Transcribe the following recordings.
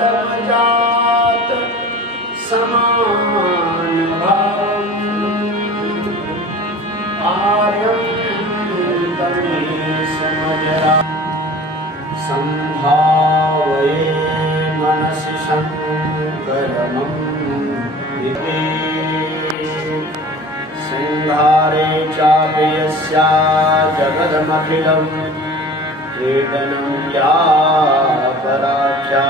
धर्मजात समान भावम् आर्यं तमीशमजरा संभावये मनसि शङ्करमं विद्धि सिंहारे चापि यस्या जगदमखिलं क्रीडनं या पराख्या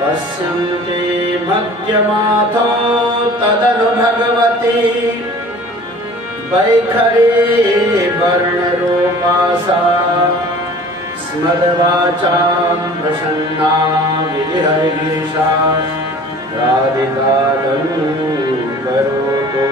पश्यन्ति मध्यमाथो तदनु भगवती वैखरी वर्णरूपा सा स्मदवाचां प्रसन्ना विधिहरिषा राधिकालं करोतु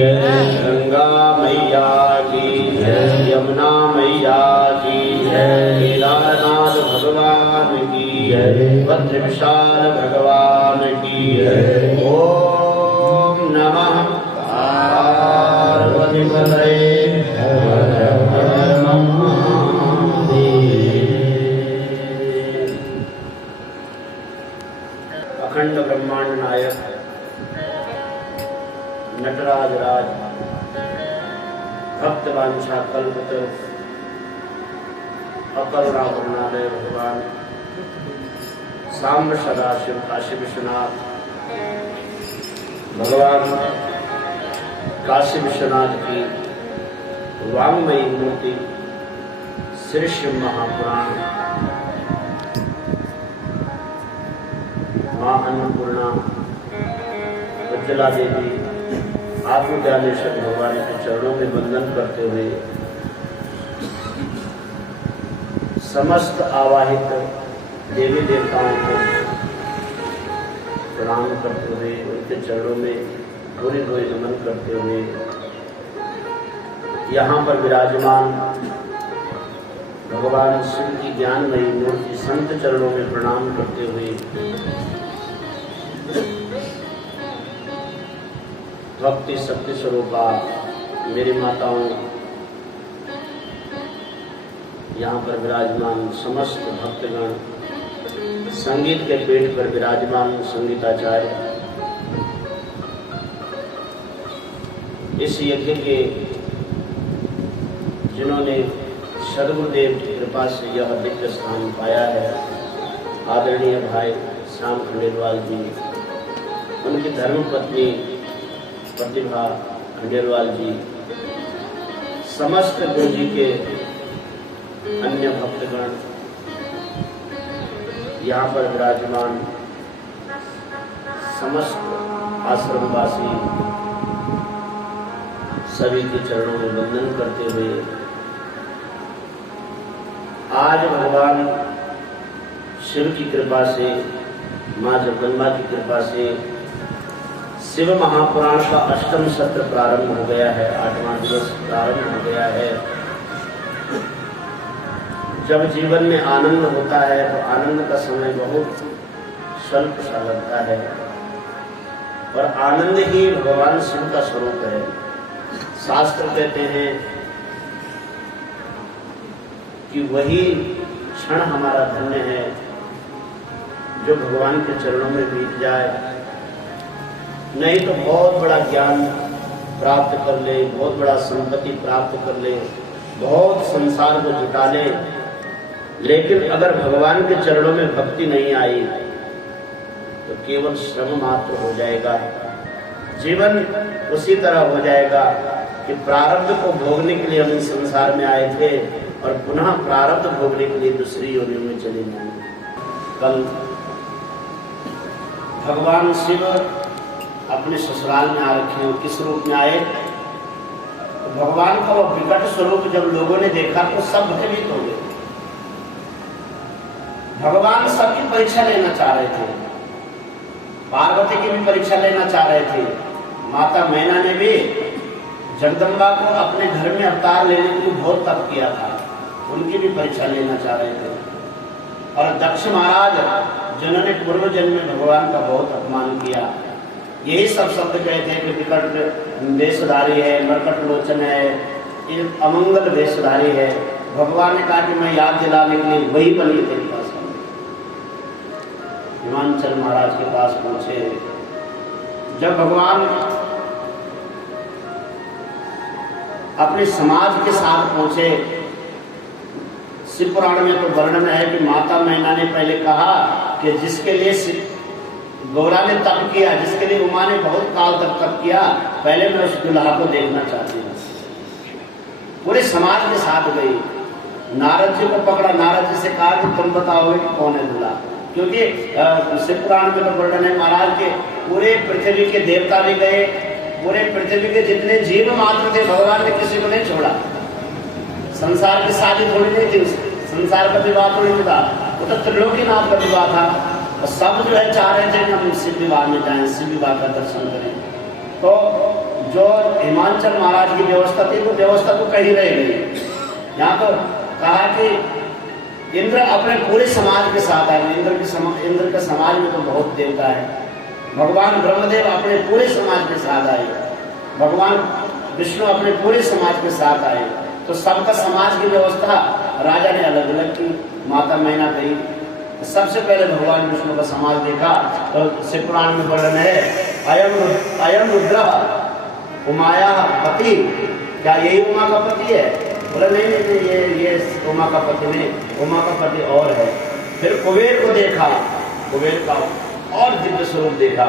गंगा मैया की जय, यमुना मैया की जय, केदारनाथ भगवान की जय, भद्र विशाल भगवान की जय। ओम नमः पार्वती पतये हर हर महादेव। अखंड ब्रह्मांड नायक नटराज राज भक्त वांछा कल्पत अकरुणा करुणालय भगवान सांब सदाशिव काशी विश्वनाथ भगवान काशी विश्वनाथ की वांगमयी मूर्ति श्री शिव महापुराण मां अन्नपूर्णा उज्ज्वला देवी आत्मज्ञानेश्वर भगवान के चरणों में वंदन करते हुए समस्त आवाहित देवी देवताओं को प्रणाम करते हुए उनके चरणों में भूरि भूरि नमन करते हुए यहाँ पर विराजमान भगवान शिव की ज्ञानमयी मूर्ति संत चरणों में प्रणाम करते हुए भक्ति शक्ति स्वरूपा मेरी माताओं, यहाँ पर विराजमान समस्त भक्तगण, संगीत के पेट पर विराजमान संगीताचार्य, इस यज्ञ के जिन्होंने सदगुरुदेव की कृपा से यह दिव्य स्थान पाया है, आदरणीय भाई श्याम खंडेलवाल जी, उनकी धर्मपत्नी प्रतिभा खंडेलवाल जी, समस्त गुरु जी के अन्य भक्तगण, यहाँ पर विराजमान समस्त आश्रमवासी सभी के चरणों में वंदन करते हुए आज भगवान शिव की कृपा से, माँ जगदम्बा की कृपा से शिव महापुराण का अष्टम सत्र प्रारंभ हो गया है, 8वां दिवस प्रारंभ हो गया है। जब जीवन में आनंद होता है तो आनंद का समय बहुत स्वल्प सा लगता है, और आनंद ही भगवान शिव का स्वरूप है। शास्त्र कहते हैं कि वही क्षण हमारा धन्य है जो भगवान के चरणों में बीत जाए, नहीं तो बहुत बड़ा ज्ञान प्राप्त कर ले, बहुत बड़ा संपत्ति प्राप्त कर ले, बहुत संसार को जुटा ले, लेकिन अगर भगवान के चरणों में भक्ति नहीं आई तो केवल श्रम मात्र हो जाएगा। जीवन उसी तरह हो जाएगा कि प्रारब्ध को भोगने के लिए हम इस संसार में आए थे और पुनः प्रारब्ध भोगने के लिए दूसरी योनियों में चले जाएंगे। कल भगवान शिव अपने ससुराल में आ रखे हो, किस रूप में आए? तो भगवान का वह विकट स्वरूप जब लोगों ने देखा तो सब भयभीत हो गए। भगवान सबकी परीक्षा लेना चाह रहे थे, पार्वती की भी परीक्षा लेना चाह रहे थे, माता मैना ने भी जगदम्बा को अपने घर में अवतार लेने के लिए बहुत तप किया था, उनकी भी परीक्षा लेना चाह रहे थे। और दक्ष महाराज जिन्होंने पूर्व जन्म में भगवान का बहुत अपमान किया, यही सब शब्द कहते हैं कि विकट वेशधारी है, मरकट लोचन है, अमंगल वेशधारी है। भगवान ने कहा कि मैं याद दिलाने के लिए वही बनी तेरे पास। हिमांचल महाराज के पास पहुंचे। जब भगवान अपने समाज के साथ पहुंचे, शिव पुराण में तो वर्णन है कि माता मैना ने पहले कहा कि जिसके लिए गौरा ने तप किया, जिसके लिए उमा ने बहुत काल तक तप किया, पहले मैं उस दुल्हा को देखना चाहती हूँ। पूरे समाज के साथ गई, नारद जी को पकड़ा, नारद जी से कहा कि तुम बताओगे कि कौन है दूल्हा, क्योंकि शिव पुराण में तो वर्णन है महाराज के पूरे पृथ्वी के देवता भी गए, पूरे पृथ्वी के जितने जीव मात्र थे भगवान ने किसी को नहीं छोड़ा। संसार की शादी थोड़ी नहीं थी, संसार का विवाह थोड़ी नहीं था, वो तो त्रिलोकीनाथ का विवाह था। और सब जो है चाह रहे थे कि हम शिव विवाह में जाएं, शिव विवाह का दर्शन करें। तो जो हिमांचल महाराज की व्यवस्था थी वो व्यवस्था तो कहीं रह गई। यहाँ तो कहा कि इंद्र अपने पूरे समाज के साथ आए। इंद्र के समाज में तो बहुत देवता है। भगवान ब्रह्मदेव अपने पूरे समाज के साथ आए, भगवान विष्णु अपने पूरे समाज के साथ आए। तो सबका समाज की व्यवस्था राजा ने अलग अलग की। माता मैना गई, सबसे पहले भगवान विष्णु का समाज देखा तो शिव पुराण में वर्णन है, अयम रुद्र उमाया पति, क्या यही उमा का पति है? बोला नहीं, ये उमा का पति नहीं, उमा का पति और है। फिर कुबेर को देखा, कुबेर का और दिव्य स्वरूप देखा।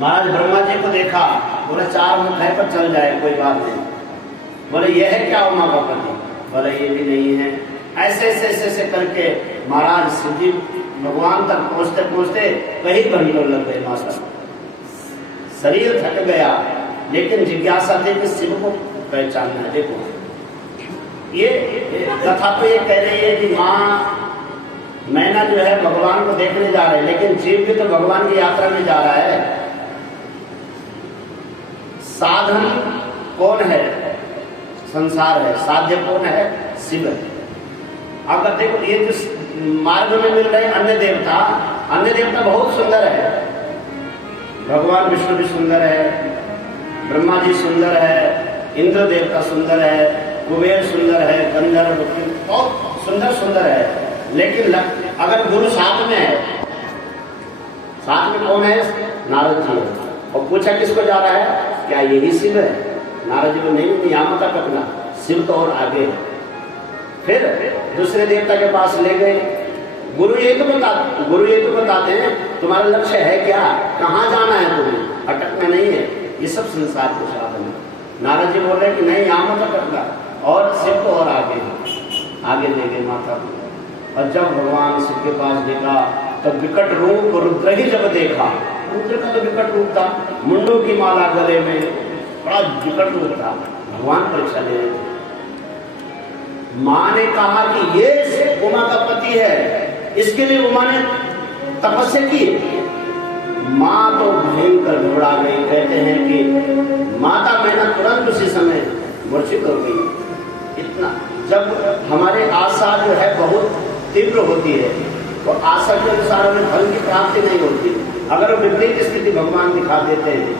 महाराज ब्रह्मा जी को देखा, बोले चार मुख है पर चल जाए कोई बात नहीं। बोले ये है क्या उमा का पति? बोले ये भी नहीं है। ऐसे ऐसे ऐसे ऐसे करके महाराज सिद्धि भगवान तक पहुंचते पहुंचते कई घंटों लग गए। माता शरीर थक गया, लेकिन जिज्ञासा थी कि शिव को पहचानना है। देखो ये कथा तो ये कह रही है कि माँ मैना जो है भगवान को देखने जा रहे हैं, लेकिन जीव भी तो भगवान की यात्रा में जा रहा है। साधन कौन है? संसार है। साध्य कौन है? शिव है। अगर देखो ये जो मार्ग में मिल रहे अन्य देवता बहुत सुंदर है। भगवान विष्णु भी सुंदर है, ब्रह्मा जी सुंदर है, इंद्र देवता सुंदर है, कुबेर सुंदर है, गंधर्व बहुत सुंदर सुंदर है। लेकिन अगर गुरु साथ में है, साथ में कौन है? नारद जी है। और पूछा किसको जा रहा है? क्या यही शिव है? नारद जी को नहीं, यहाँ मत पकड़ना, शिव तो और आगे है। फिर दूसरे देवता के पास ले गए। गुरु ये तो बताते हैं तुम्हारा लक्ष्य है क्या, कहाँ जाना है तुम्हें, अटकना नहीं है। ये सब संसार के साधन है। नारद जी बोल रहे कि नहीं यहाँ मत अटकना, और शिव तो और आगे ले गए माता को। और जब भगवान शिव के पास देखा तो विकट रूप रुद्र ही जब देखा, रुद्र का तो विकट रूप था, मुंडों की माला गले में, बड़ा विकट रूप था। भगवान परीक्षा ले रहे थे। माँ ने कहा कि ये उमा का पति है, इसके लिए उमा ने तपस्या की। माँ तो भयंकर घबरा गई। कहते हैं कि माता मैना तुरंत उसी समय मूर्छित हो गई। इतना जब हमारे आशा जो है बहुत तीव्र होती है तो आशा के अनुसार हमें फल की प्राप्ति नहीं होती। अगर विपरीत स्थिति भगवान दिखा देते हैं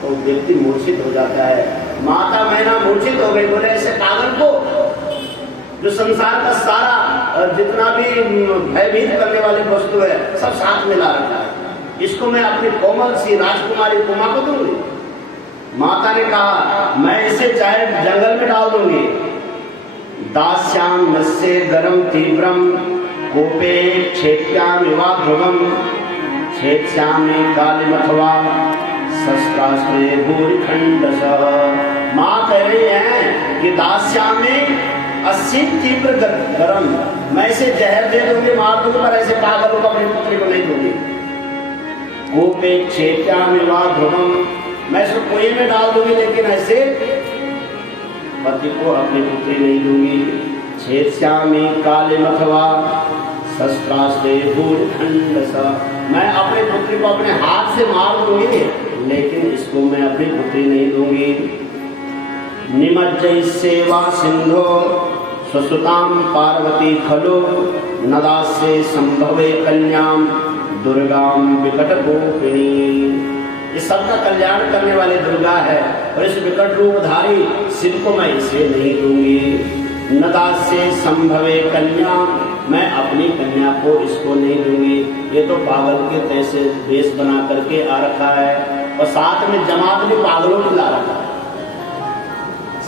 तो व्यक्ति मूर्छित हो जाता है। माता मैना मूर्छित हो गई। बोले ऐसे पागल को जो संसार का सारा जितना भी भयभीत करने वाली वस्तु है सब साथ में ला रखा है, इसको मैं अपनी कोमल सी राजकुमारी उमा को दूंगी। माता ने कहा मैं इसे चाहे जंगल में डाल दूंगी। दास्याम नस्य गरम तीव्रम कोपे क्षेत्यामिवा ध्रुवम क्षेत्यामि कालिमथवा शस्त्रास्त्रे भूरिखंडश। माँ कह रही है कि दास्याम में असीम तीव्र गरम, मैं इसे जहर दे दूंगी, मार दूंगी, पर ऐसे पागलों को अपनी पुत्री को नहीं दूंगी। कोपे क्षेत्यामिवा ध्रुवम, मैं इसको कुएं में डाल दूंगी, लेकिन ऐसे पति को अपनी पुत्री नहीं दूंगी। क्षेत्यामि कालिमथवा शस्त्रास्त्रे भूरिखंडश, मैं अपनी पुत्री को अपने हाथ से मार दूंगी, लेकिन इसको मैं अपनी पुत्री नहीं दूंगी। निमज्जय सेवा सिंधो स्वसुताम पार्वती खलो नदास्ये संभवे कन्याम दुर्गाम विकट गोपिणी। इस सबका कल्याण करने वाली दुर्गा है, और इस विकट रूपधारी शिव को मैं इसे नहीं दूंगी। नदास्ये संभवे कन्याम, मैं अपनी कन्या को इसको नहीं दूंगी। ये तो पागल के तैसे वेश बना करके आ रखा है, और साथ में जमात भी पागलों की ला रखा है।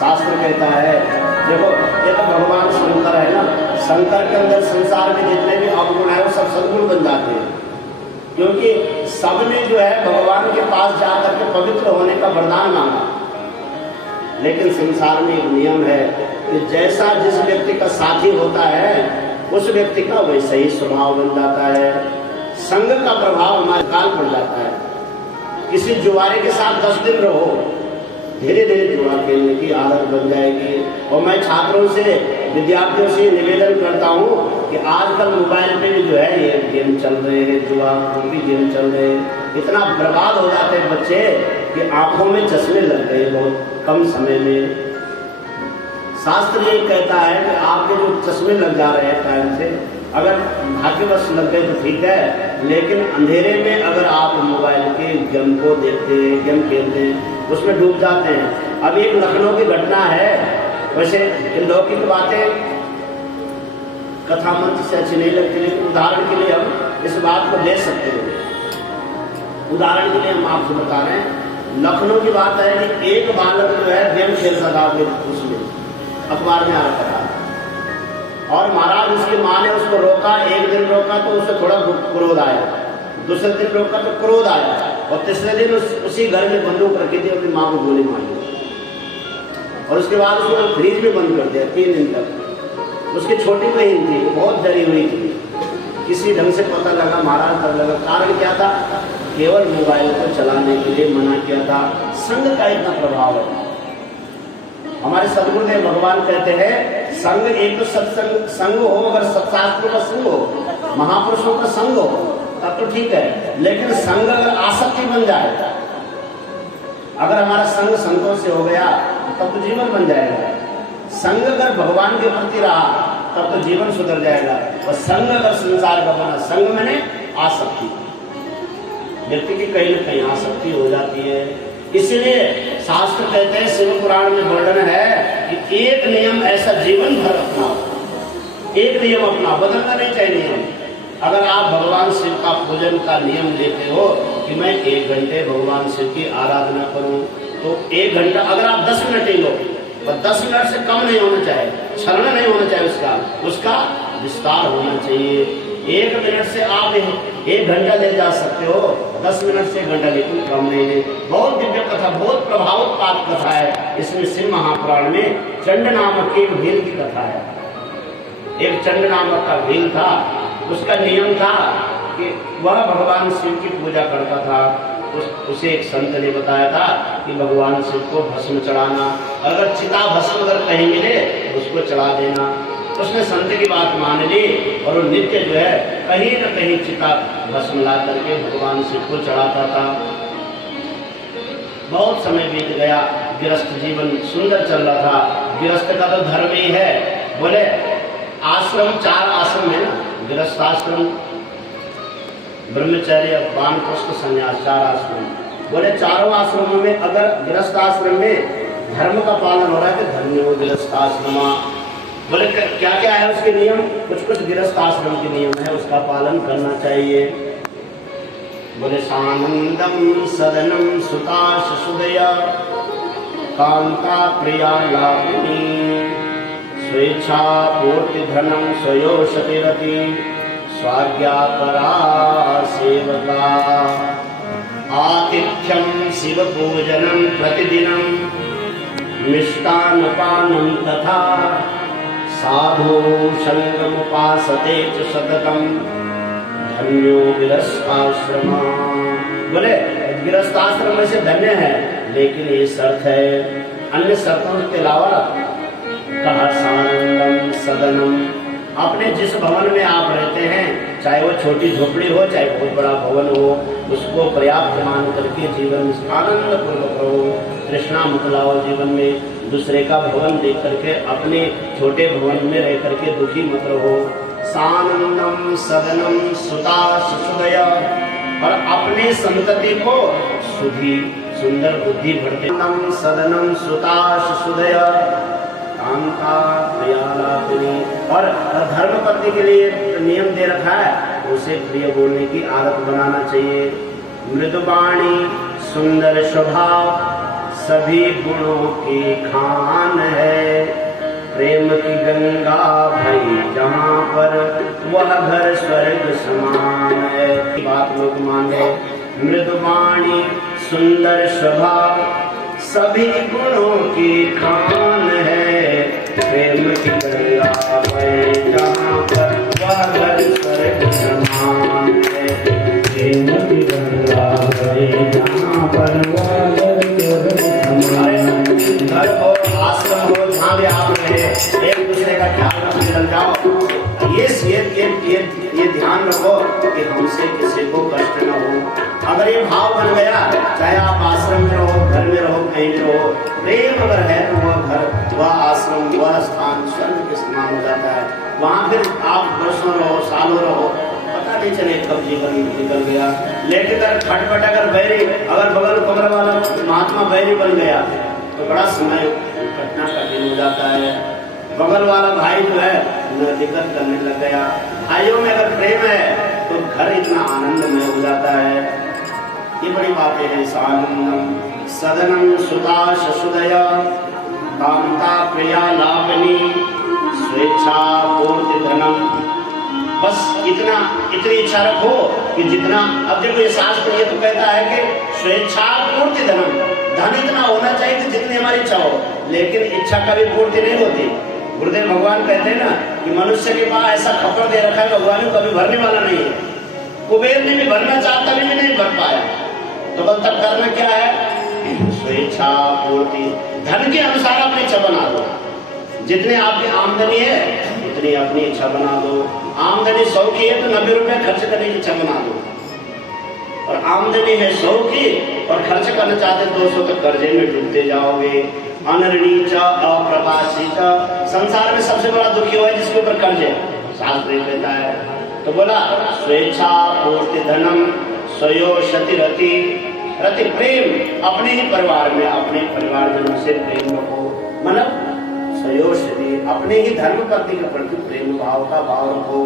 शास्त्र कहता है, देखो ये तो भगवान शंकर है ना, शंकर के अंदर संसार में जितने भी अवगुण है वो सब सद्गुण बन जाते हैं, क्योंकि सबने जो है भगवान के पास जाकर के पवित्र होने का वरदान मांगा। लेकिन संसार में एक नियम है कि जैसा जिस व्यक्ति का साथी होता है उस व्यक्ति का वैसा ही स्वभाव बन जाता है। संग का प्रभाव हमारे काल पड़ जाता है। किसी जुआरे के साथ 10 दिन रहो, धीरे धीरे जुआ खेलने की आदत बन जाएगी। और मैं छात्रों से, विद्यार्थियों से निवेदन करता हूँ कि आजकल मोबाइल पे भी जो है ये गेम चल रहे हैं, जुआ भी गेम चल रहे हैं, इतना बर्बाद हो जाते हैं बच्चे कि आंखों में चश्मे लग गए बहुत कम समय में। शास्त्र ये कहता है कि आपके जो चश्मे लग जा रहे हैं टाइम से, अगर भाग्यवश लग गए तो ठीक है, लेकिन अंधेरे में अगर आप मोबाइल के गेम को देखते हैं, गेम खेलते हैं, उसमें डूब जाते हैं। अब एक लखनऊ की घटना है, वैसे लौकिक बातें कथा मंत्र से अच्छी नहीं लगती, लेकिन उदाहरण के लिए हम इस बात को ले सकते हैं। उदाहरण के लिए हम आपको बता रहे हैं, लखनऊ की बात है कि एक बालक जो है गेम खेलता था, उसमें अखबार में आ रखा था, और महाराज उसकी माँ ने उसको रोका। एक दिन रोका तो उसे थोड़ा क्रोध आया, दूसरे दिन रोका तो क्रोध आया, और तीसरे दिन उसी घर में बंदूक रखी थी, अपनी माँ को गोली मारी, और उसके बाद उसको फ्रीज में बंद कर दिया 3 दिन तक। उसकी छोटी बहन थी, बहुत डरी हुई थी। किसी ढंग से पता लगा, महाराज तब लगा कारण क्या था, केवल मोबाइल को चलाने के लिए मना किया था। संग का इतना प्रभाव है। हमारे सदगुरुदेव भगवान कहते हैं संग एक तो सत्संग संग हो, अगर सत्शास्त्रों का संग हो, महापुरुषों का संग हो तब तो ठीक है, लेकिन संग अगर आसक्ति बन जाए, अगर हमारा संग संतों से हो गया तब तो जीवन बन जाएगा। संग अगर भगवान के प्रति रहा तब तो जीवन सुधर जाएगा, और संग अगर संसार का बना, संग मैंने आसक्ति, व्यक्ति की कहीं न कहीं आसक्ति हो जाती है। इसलिए शास्त्र कहते हैं, शिव पुराण में वर्णन है कि एक नियम ऐसा जीवन भर अपनाओ, एक नियम अपना, बदलना नहीं चाहिए नियम। अगर आप भगवान शिव का पूजन का नियम लेते हो कि मैं 1 घंटे भगवान शिव की आराधना करूं, तो 1 घंटा अगर आप 10 मिनट ही लो, और 10 मिनट से कम नहीं होना चाहिए, क्षरण नहीं होना चाहिए, उसका विस्तार होना चाहिए। 1 मिनट से आप 1 घंटा ले जा सकते हो, 10 मिनट से 1 घंटा, लेकिन कम नहीं है। बहुत दिव्य कथा, बहुत प्रभावोत्पाद कथा है। इसमें शिव महापुराण में चंड नामक एक भील की कथा है। एक चंड नामक का भील था, उसका नियम था कि वह भगवान शिव की पूजा करता था। उसे एक संत ने बताया था कि भगवान शिव को भस्म चढ़ाना, अगर चिता भस्म अगर कहीं मिले उसको चढ़ा देना। उसने संत की बात मान ली, और वो नित्य जो है कहीं न कहीं चिता भस्म ला करके भगवान शिव को चढ़ाता था। बहुत समय बीत गया, गृहस्थ जीवन सुंदर चल रहा था। गृहस्थ का तो धर्म ही है, बोले आश्रम 4 आश्रम है ना, गृहस्थाश्रम, ब्रह्मचर्य, वानप्रस्थ, संन्यास, 4 आश्रम। बोले चारों आश्रमों में अगर गृहस्थ आश्रम में धर्म का पालन हो रहा है तो धर्म गृहस्थाश्रम। बोले क्या क्या है उसके नियम, कुछ कुछ गृहस्थ आश्रम के नियम है, उसका पालन करना चाहिए। बोले सानंदम सदनम सुता सुदया कांता प्रिया लावणी स्वेच्छा पूर्ति धनम स्वयोषतिरति स्वाज्ञा परा सेवका आतिथ्यम शिव पूजनम प्रतिदिनम मिष्टान्नपानं तथा साधु संगमुपासते च सततम धन्यो गृहस्थाश्रम। बोले गृहस्थाश्रम में से धन्य है, लेकिन ये शर्त है, अन्य शर्तों के अलावा कहा सानंदम सदनम। अपने जिस भवन में आप रहते हैं, चाहे वो छोटी झोपड़ी हो चाहे बहुत बड़ा भवन हो, उसको पर्याप्त मान करके जीवन आनंद पूर्वक रहो, तृष्णा मत लाओ जीवन में। दूसरे का भवन देख करके अपने छोटे भवन में रह करके दुखी मत रहो। सानंदम सदनम सुता सुदया, और अपने संतति को सुधी सुंदर बुद्धि भरते सदनम सुता सुदया कांता प्रियालापिनी। और धर्म पत्नी के लिए नियम दे रखा है, उसे प्रिय बोलने की आदत बनाना चाहिए। मृदुवाणी सुंदर स्वभाव सभी गुणों की खान है, प्रेम की गंगा भई जहाँ पर वह घर स्वर्ग समान है। बात लोग माने। मृदुवाणी सुंदर स्वभाव सभी गुणों की खान है, प्रेम की गंगा भई जहाँ पर वह घर स्वर्ग समान है, प्रेम की गंगा भई जहाँ पर वह घर हो आश्रम हो जहाँ भी आप रहे, एक दूसरे का ख्याल रखने लग जाओ। ये ध्यान रखो कि हमसे किसी को कष्ट न हो। अगर ये भाव बन गया, चाहे आप आश्रम में रहो, घर में रहो, कहीं भी रहो, प्रेम अगर है तो वह घर, वह आश्रम, वह स्थान स्वर्ग के समान हो जाता है। वहाँ फिर आप वर्षों रहो, सालों रहो, पता नहीं चले कब जीवन निकल गया। लेकिन अगर खटपट अगर बैरी, अगर बगल कमरा वाला महात्मा बैरी बन गया तो बड़ा समय कटना कठिन हो जाता है। बगल वाला भाई जो है दिक्कत करने लग गया। भाइयों में अगर प्रेम है तो घर इतना आनंदमय हो जाता है। ये बड़ी बातें हैं। सानंदम सदनम सुता सुदया कांता प्रिया लावणी स्वेच्छा पूर्ति धनम। बस इतनी इच्छा रखो कि जितना, अब देखो ये शास्त्र ये तो कहता है कि स्वेच्छा पूर्ति धनम, धन इतना होना चाहिए कि जितनी हमारी इच्छा हो, लेकिन इच्छा कभी पूर्ति नहीं होती। गुरुदेव भगवान कहते हैं ना कि मनुष्य के पास ऐसा खपड़ा दे रखा है भगवान को कभी भरने वाला नहीं है। कुबेर ने भी भरना चाहता भी नहीं भर पाया, तो बल तब करना क्या है? स्वेच्छा पूर्ति, धन के अनुसार अपनी इच्छा बना दो। जितने आपकी आमदनी है उतनी अपनी इच्छा बना दो। आमदनी 100 की है तो 90 रुपए खर्च करने की इच्छा बना दो, और आमदनी है 100 की और खर्च करना चाहते 200 तो कर्जे में डूबते जाओगे। अनऋणीचा अप्रकाशिता, संसार में सबसे बड़ा दुखी हुआ है जिसके ऊपर कर्ज है, शास्त्र कहता है। तो बोला स्वेच्छा पूर्ति धनम स्वयोषति रति, रति प्रेम, अपने ही परिवार में अपने परिवारजनों से प्रेम रखो। मतलब स्वयोषति, अपने ही धर्म पत्नी के प्रति प्रेम भाव का भाव रखो।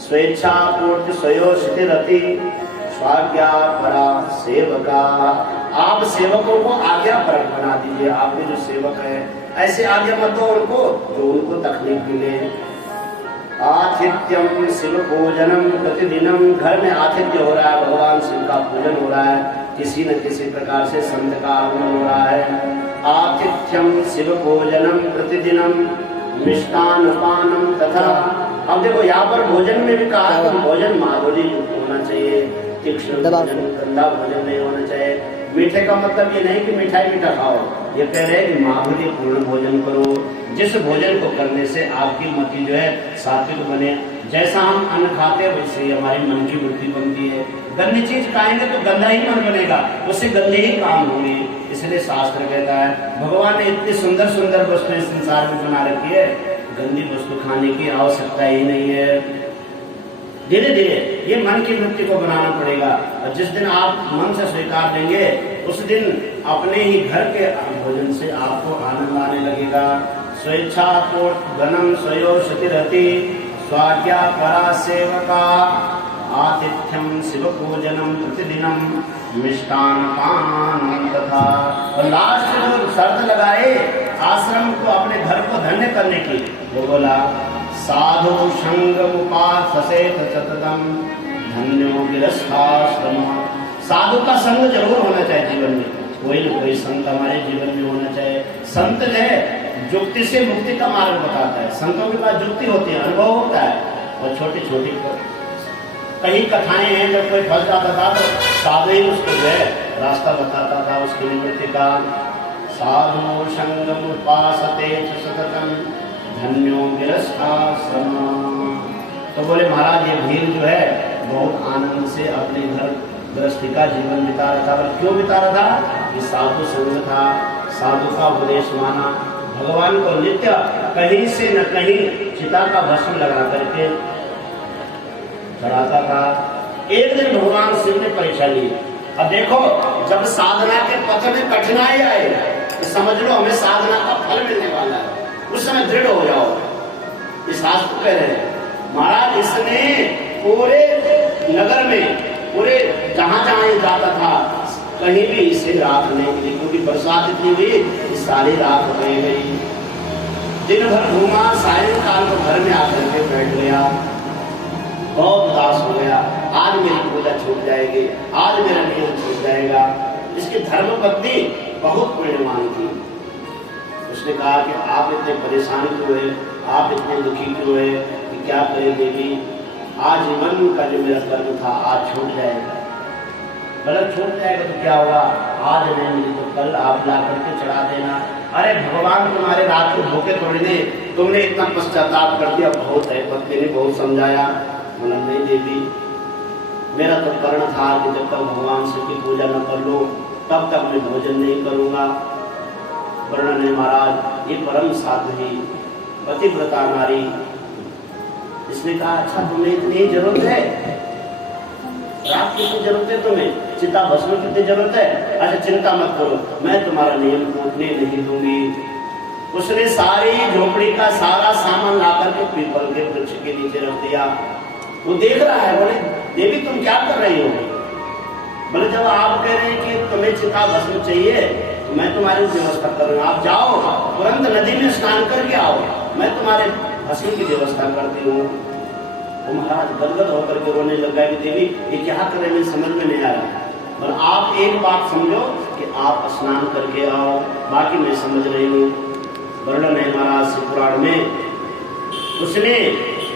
स्वेच्छा पूर्ति स्वयोषति रति स्वाज्ञा परा सेवका, आप सेवकों को आज्ञा परक बना दीजिए। आपके जो सेवक है ऐसे आज्ञा मत दो उनको जो उनको तकलीफ मिले। आतिथ्यम शिव पूजनम प्रतिदिनम, घर में आतिथ्य हो रहा है, भगवान शिव का पूजन हो रहा है, किसी न किसी प्रकार से संत का आगमन हो रहा है। आतिथ्यम शिव पूजनम प्रतिदिनम मिष्टान पानम तथा। अब देखो यहाँ पर भोजन में भी कहा कि भोजन माधुरी युक्त होना चाहिए, तीक्ष्ण भोजन, गंदा भोजन नहीं होना चाहिए। मीठे का मतलब ये नहीं कि मिठाई मीठा खाओ, ये कह रहे हैं कि माधुर्य पूर्ण भोजन करो, जिस भोजन को करने से आपकी मति जो है सात्विक बने। जैसा हम अन्न खाते हैं वैसे ही हमारी मन की वृत्ति बनती है। गंदी चीज खाएंगे तो गंदा ही मन बनेगा, उससे गंदे ही काम होंगे। इसलिए शास्त्र कहता है भगवान ने इतनी सुंदर सुंदर वस्तु इस संसार में बना रखी है, गंदी वस्तु खाने की आवश्यकता ही नहीं है। धीरे धीरे ये मन की वृत्ति को बनाना पड़ेगा, और जिस दिन आप मन से स्वीकार देंगे उस दिन अपने ही घर के भोजन से आपको आनंद आने लगेगा। स्वेच्छा पूर्त धनम स्वयोषति रति स्वाज्ञा परा सेवका आतिथ्यम शिव पूजनम प्रतिदिनम मिष्टान पान तथा। और लास्ट जो शर्त लगाए आश्रम को अपने घर को धन्य करने की, वो बोला साधु संगम उपाससेत सततम धन्यो गिरस्थाश्रम। साधु का संग जरूर होना चाहिए जीवन में, कोई न कोई संत हमारे जीवन में होना चाहिए। संत जो है जुक्ति से मुक्ति का मार्ग बताता है, संतों के पास जुक्ति होती है, अनुभव होता है। और छोटी छोटी कई कथाएं हैं, जब कोई फंस जाता था तो साधु ही उसको जो है रास्ता बताता था, उसकी निवृत्ति का। साधु संगम उपासते सततम धन्यो गिरस्थाश्रम। तो बोले महाराज ये भील जो है बहुत आनंद से अपने घर गृहस्थी का जीवन बिता रहा था। पर क्यों बिता रहा था? कि साधु संग था, साधु का उपदेश माना, भगवान को नित्य कहीं से न कहीं चिता का भस्म लगा करके चढ़ाता था। एक दिन भगवान शिव ने परीक्षा ली। अब देखो जब साधना के पथ में कठिनाई आए तो समझ लो हमें साधना का फल मिलने वाला है, उस समय दृढ़ हो जाओ। इस शास्त्र कह रहे हैं महाराज इसने पूरे नगर में, पूरे जहां जहां ये जाता था कहीं भी इसे रात नहीं मिली, क्योंकि बरसात इतनी हुई कि सारी रात रह गई। दिन भर घूमा, सायंकाल को घर में आकर के बैठ गया, बहुत उदास हो गया। आज मेरी पूजा छूट जाएगी, आज मेरा नियम छूट जाएगा। इसकी धर्मपत्नी बहुत पुण्यवान थी। उसने कहा कि आप इतने परेशान क्यों है, आप इतने दुखी क्यों है, कि क्या करें देवी, आज मन का जो मेरा कर्म था आज छूट जाएगा। गलत छूट जाएगा तो क्या होगा, आज नहीं मिली तो कल आप ला करके चढ़ा देना। अरे भगवान तुम्हारे रात को भूखे तोड़ने, तुमने इतना पश्चाताप कर दिया, बहुत है। पत्नी ने बहुत समझाया, बोला नहीं देवी मेरा तो कर्ण था कि जब तक भगवान शिव की पूजा न कर लो तब तक मैं भोजन नहीं करूंगा। वर्णन है महाराज ये परम साध्वी पतिव्रता नारी। इसने कहा अच्छा तुम्हें इतनी जरूरत है, रात की कितनी जरूरत है तुम्हें, चिता भस्म की कितनी जरूरत है, अच्छा चिंता मत करो मैं तुम्हारा नियम टूटने नहीं दूंगी। उसने सारी झोपड़ी का सारा सामान ला करके पीपल के वृक्ष के नीचे रख दिया। वो देख रहा है, बोले देवी तुम क्या कर रही हो? बोले जब आप कह रहे हैं कि तुम्हें चिता भस्म चाहिए तो मैं तुम्हारी व्यवस्था करूंगा, आप जाओ तुरंत नदी में स्नान करके आओ, मैं तुम्हारे भस्म की व्यवस्था करती हूँ। वो महाराज गदगद होकर के रोने लग गए कि देवी ये क्या कर रहे हैं, समझ में नहीं आ रहा। और आप एक बात समझो कि आप स्नान करके आओ, बाकी मैं समझ रही हूँ। वर्णन है महाराज शिव पुराण में, उसने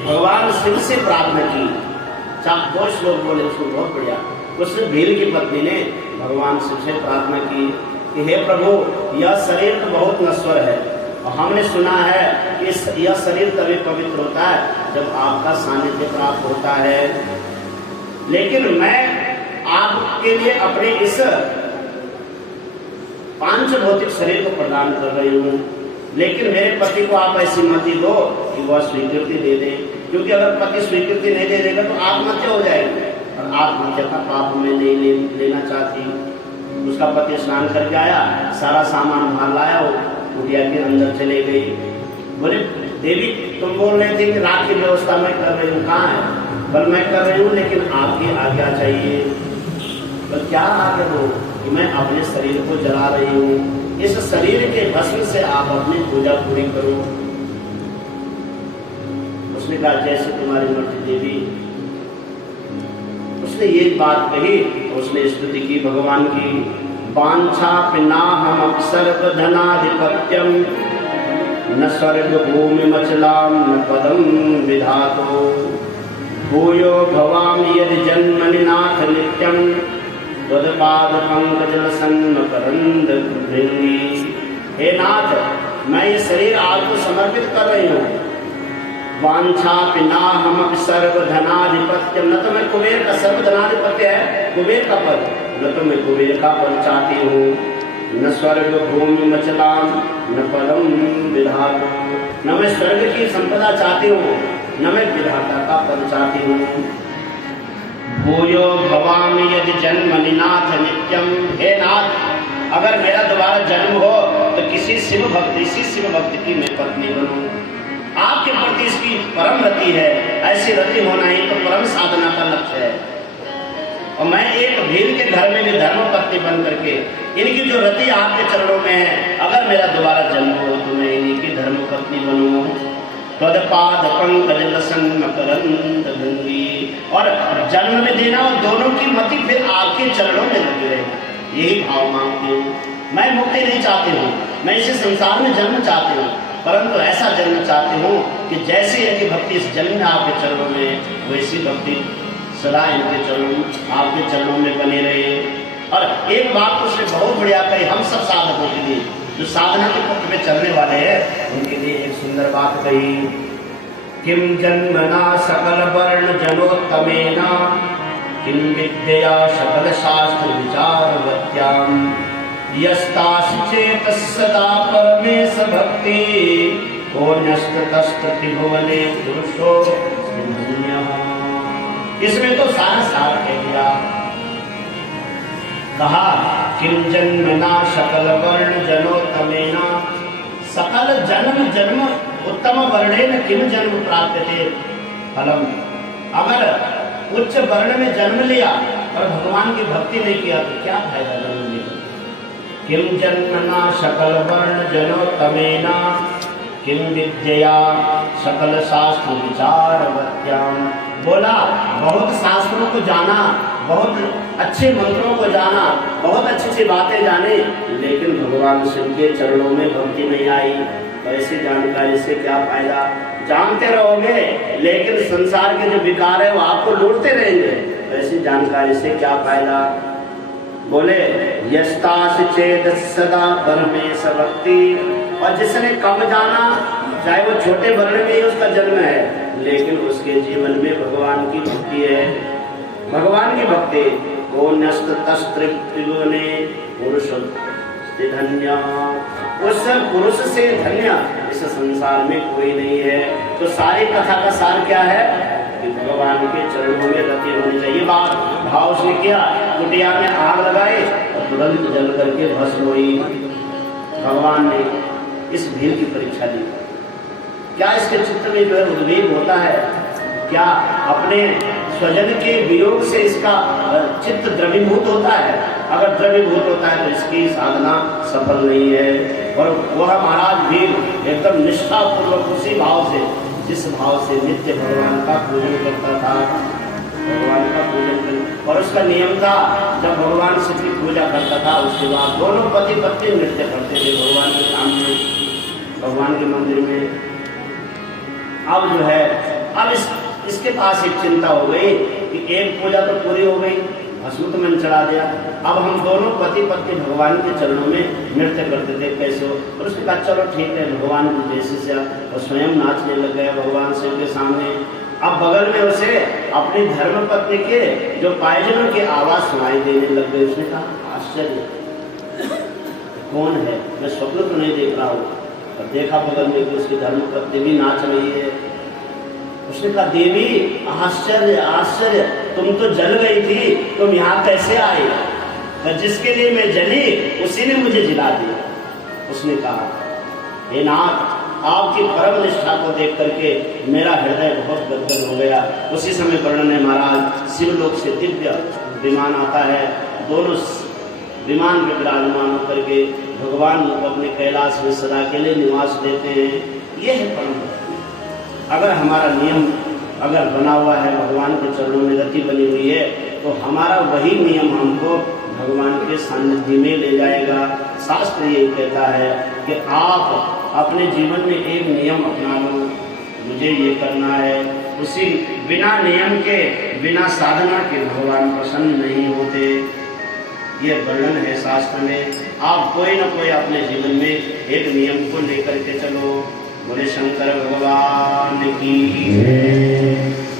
भगवान शिव से प्रार्थना की। चार दो श्लोक बोले उसको, बहुत बढ़िया। उसने भील की पत्नी ने भगवान शिव से प्रार्थना की कि हे प्रभु यह शरीर तो बहुत नश्वर है और हमने सुना है कि यह शरीर तभी पवित्र होता है जब आपका सानिध्य प्राप्त होता है, लेकिन मैं आपके लिए अपने इस पांच भौतिक शरीर को प्रदान कर रही हूँ, लेकिन मेरे पति को आप ऐसी मति दो कि वह स्वीकृति दे दे, क्योंकि अगर पति स्वीकृति नहीं दे देगा तो आत्महत्या हो जाएगी और आत्महत्या का पाप मैं नहीं लेना चाहती। उसका पति स्नान करके आया, सारा सामान बाहर लाया, वो कुटिया के अंदर चले गई। बोले देवी तुम बोल रहे थे कि रात की व्यवस्था मैं कर रही हूँ, कहाँ है? बल मैं कर रही हूँ लेकिन आपकी आज्ञा चाहिए। बल क्या आज्ञा दो? कि मैं अपने शरीर को जला रही हूँ, इस शरीर के भस्म से आप अपनी पूजा पूरी करो। उसने कहा जैसे तुम्हारी मर्जी देवी। उसने ये बात कही, उसने स्तुति की भगवान की। वांछा पिनाहम सर्वधनाधिपत्यम न स्वर्ग भूमि मचलाम न पदम विधातो भूयो भवामि यदि जन्मनि नाथ नित्यम त्वदपाद पंकज सन्न करंद भृंगी। हे नाथ मैं ये शरीर आपको समर्पित कर रही हूँ। वांछा पिनाहम सर्वधनाधिपत्यम, न तो मैं कुबेर का सर्वधनाधिपत्य है कुबेर का पद, न तो मैं कुबेर का पद चाहती हूँ, न स्वर्ग भूमि मचलाम न पदम विधाता, न मैं स्वर्ग की संपदा चाहती हूँ न मैं विधाता का पद चाहती हूँ। भूयो भवामि यदि जन्मनि नाथ नित्यम, हे नाथ अगर मेरा दोबारा जन्म हो तो किसी शिव भक्त की मैं पत्नी बनूं। आपके प्रति इसकी परम रति है। ऐसी रति होना ही तो परम साधना का लक्ष्य है। और मैं एक भील के घर में भी धर्म पत्नी बन करके इनकी जो रति आपके चरणों में है, अगर मेरा दोबारा जन्म हो तो मैं इन्हीं की धर्म पत्नी बनूं। तदपाद पंकज लसन मकरंद गंगी, और जन्म में देना और दोनों की मति फिर आपके चरणों में लगी रहे। यही भाव मांगती हूँ। मैं मुक्ति नहीं चाहती हूँ, मैं इसी संसार में जन्म चाहती हूँ, परंतु ऐसा जन्म चाहती हूँ कि जैसी इनकी भक्ति इस जन्म में आपके चरणों में, वैसी भक्ति सदा इनके चरणों, आपके चरणों में बने रहे। और एक बात तो उसने बहुत बढ़िया कही हम सब साधकों के लिए, जो साधना के पथ में चलने वाले हैं, उनके लिए एक सुंदर बात कही। किम जन्मना सकल वर्ण जनोत्तमेना, किम विद्या सकल शास्त्र विचारवत्याम, यस्तास चेतस सदा परमेश भक्ति, कोन्यस्ततस्त्र त्रिभुवने पुरुषो धन्यः। इसमें तो सारा सार कह दिया। कहा किम जन्मना सकल वर्ण जनोत्तमेना, सकल जन्म जन्म उत्तम वर्णेन किम जन्म प्राप्यते फलम। अगर उच्च वर्ण में जन्म लिया और भगवान की भक्ति नहीं किया तो क्या फायदा जन्म लेकर। किम जन्मना सकल वर्ण जनोत्तमेना, किम विद्या सकल शास्त्र विचारवत्याम। बोला बहुत शास्त्रों को जाना, बहुत अच्छे मंत्रों को जाना, बहुत अच्छी अच्छी बातें जाने, लेकिन भगवान शिव के चरणों में भक्ति नहीं आई। तो ऐसी जानकारी से क्या फायदा। जानते रहोगे लेकिन संसार के जो विकार है वो आपको लूटते रहेंगे, तो ऐसी जानकारी से क्या फायदा। बोले यस्तास चेत सदा परमेश भक्ति। और जिसने कम जाना, चाहे वो छोटे वर्ण में ही उसका जन्म है, लेकिन उसके जीवन में भगवान की भक्ति है। भगवान की भक्ति को नस्त तस्त्र त्रिभुवने पुरुष धन्य, उस पुरुष से धन्य इस संसार में कोई नहीं है। तो सारी कथा का सार क्या है कि भगवान के चरणों में रति होनी चाहिए। बात भाव से किया, कुटिया में आग लगाए और तुरंत जल करके भस्म हुई। भगवान ने इस भील की परीक्षा ली। क्या इसके चित्त में जो है उद्वेग होता है, क्या अपने स्वजन के वियोग से इसका चित्त द्रवीभूत होता है। अगर द्रवीभूत होता है तो इसकी साधना सफल नहीं है। और वह महाराज भील एकदम निष्ठापूर्वक उसी भाव से, जिस भाव से नित्य भगवान का पूजन करता था, भगवान का पूजन कर। और उसका नियम था जब भगवान शिव की पूजा करता था उसके बाद दोनों पति पत्नी नृत्य करते थे भगवान के सामने, भगवान के मंदिर में। अब जो है, अब इसके पास एक चिंता हो गई कि एक पूजा तो पूरी हो गई, भस्म तो मैंने चढ़ा दिया, अब हम दोनों पति पत्नी भगवान के चरणों में नृत्य करते थे कैसे हो। और उसने कहा चलो ठीक है, भगवान की जैसे से, और स्वयं नाचने लग गया भगवान शिव के सामने। अब बगल में उसे अपनी धर्म पत्नी के जो पायजनों की आवाज सुनाई देने लग गई। उसने कहा आश्चर्य, कौन है, मैं स्वप्न तो नहीं देख रहा हूँ। और देखा बगल में कि उसकी धर्म पत्नी भी नाच रही है। उसने कहा देवी आश्चर्य आश्चर्य, तुम तो जल गई थी, तुम यहाँ कैसे आई। और जिसके लिए मैं जली उसी ने मुझे जिला दिया। उसने कहा हे नाथ, आपकी परम निष्ठा को देख करके मेरा हृदय बहुत गदगद हो गया। उसी समय वर्णन है महाराज, शिवलोक से दिव्य विमान आता है, दोनों विमान में विराजमान होकर के भगवान अपने कैलाश में सदा के लिए निवास देते हैं। ये है परम भक्ति। अगर हमारा नियम अगर बना हुआ है, भगवान के चरणों में रति बनी हुई है, तो हमारा वही नियम हमको भगवान के सानिध्य में ले जाएगा। शास्त्र ये कहता है कि आप अपने जीवन में एक नियम अपना लो, मुझे ये करना है। उसी बिना नियम के, बिना साधना के भगवान प्रसन्न नहीं होते। ये वर्णन है शास्त्र में। आप कोई न कोई अपने जीवन में एक नियम को लेकर के चलो। बोले शंकर भगवान की।